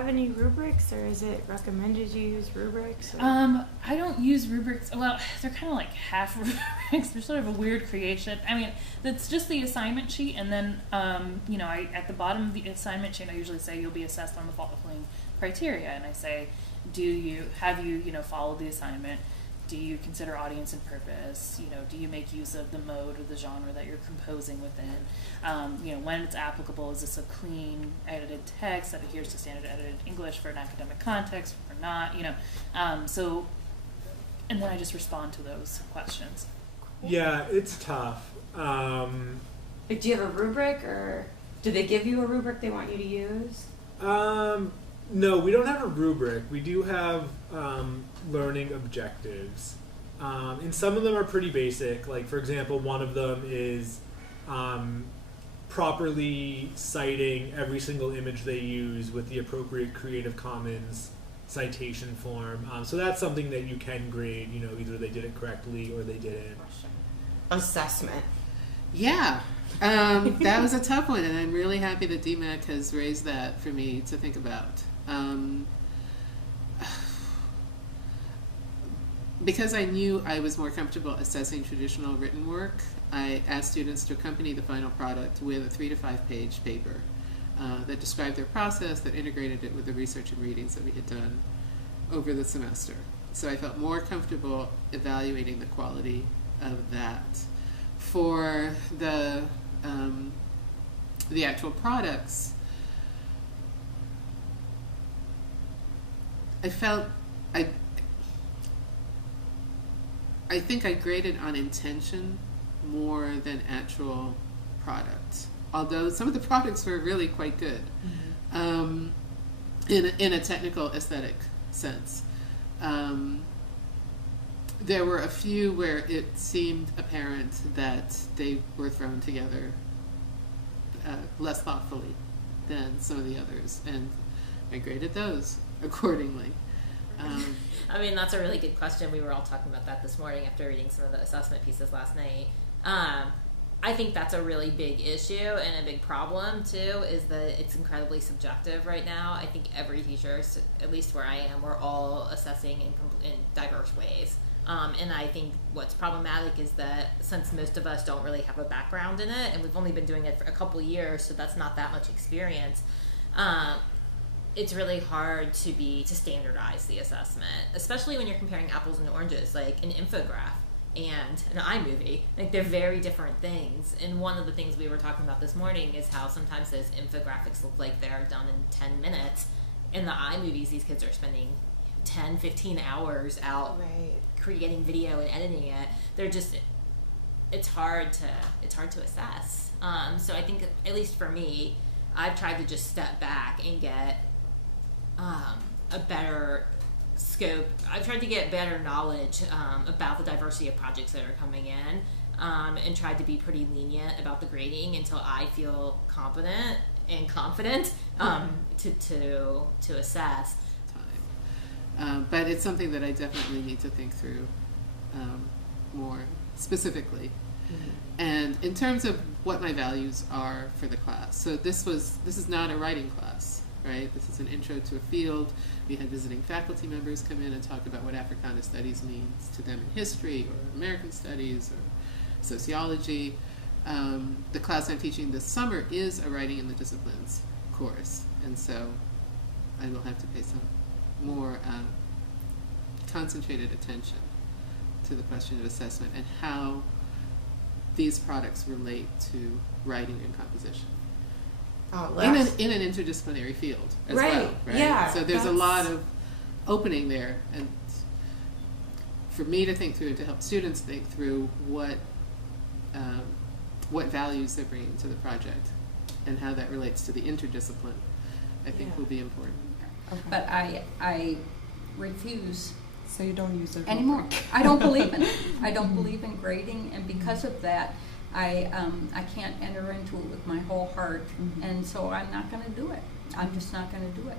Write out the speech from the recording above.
have any rubrics, or is it recommended you use rubrics? Or? I don't use rubrics. Well, they're kind of like half rubrics. They're sort of a weird creation. I mean, that's just the assignment sheet, and then at the bottom of the assignment sheet, I usually say you'll be assessed on the following criteria, and I say, have you followed the assignment? Do you consider audience and purpose? Do you make use of the mode or the genre that you're composing within? When it's applicable, is this a clean, edited text that adheres to standard edited English for an academic context or not? And then I just respond to those questions. Yeah, it's tough. Do you have a rubric, or do they give you a rubric they want you to use? No, we don't have a rubric. We do have learning objectives. And some of them are pretty basic. Like, for example, one of them is properly citing every single image they use with the appropriate Creative Commons citation form. So that's something that you can grade. Either they did it correctly or they didn't. Assessment. Yeah. That was a tough one, and I'm really happy that DMAC has raised that for me to think about. Because I knew I was more comfortable assessing traditional written work, I asked students to accompany the final product with a 3 to 5 page paper that described their process, that integrated it with the research and readings that we had done over the semester. So I felt more comfortable evaluating the quality of that. For the actual products, I think I graded on intention more than actual product. Although some of the products were really quite good, in a technical aesthetic sense. There were a few where it seemed apparent that they were thrown together less thoughtfully than some of the others, and I graded those accordingly. I mean, that's a really good question. We were all talking about that this morning after reading some of the assessment pieces last night. I think that's a really big issue and a big problem too, is that it's incredibly subjective right now. I think every teacher, at least where I am, we're all assessing in diverse ways. And I think what's problematic is that since most of us don't really have a background in it, and we've only been doing it for a couple years, so that's not that much experience, it's really hard to standardize the assessment, especially when you're comparing apples and oranges, like an infograph and an iMovie. Like, they're very different things. And one of the things we were talking about this morning is how sometimes those infographics look like they're done in 10 minutes. In the iMovies, these kids are spending 10, 15 hours out creating video and editing it. It's hard to assess. So I think, at least for me, I've tried to just step back and get a better scope. I've tried to get better knowledge about the diversity of projects that are coming in, and tried to be pretty lenient about the grading until I feel competent and confident to assess. But it's something that I definitely need to think through more specifically. And in terms of what my values are for the class. So this is not a writing class, right? This is an intro to a field. We had visiting faculty members come in and talk about what Africana studies means to them in history or American studies or sociology. The class I'm teaching this summer is a writing in the disciplines course, and so I will have to pay some more concentrated attention to the question of assessment and how these products relate to writing and composition. In an interdisciplinary field as well, right? Yeah, so there's a lot of opening there, and for me to think through and to help students think through what values they're bringing to the project and how that relates to the interdiscipline, I think will be important. Okay. But I refuse. So you don't use it anymore. I don't believe in it. I don't believe in grading, and because of that, I can't enter into it with my whole heart, and so I'm not going to do it. I'm just not going to do it.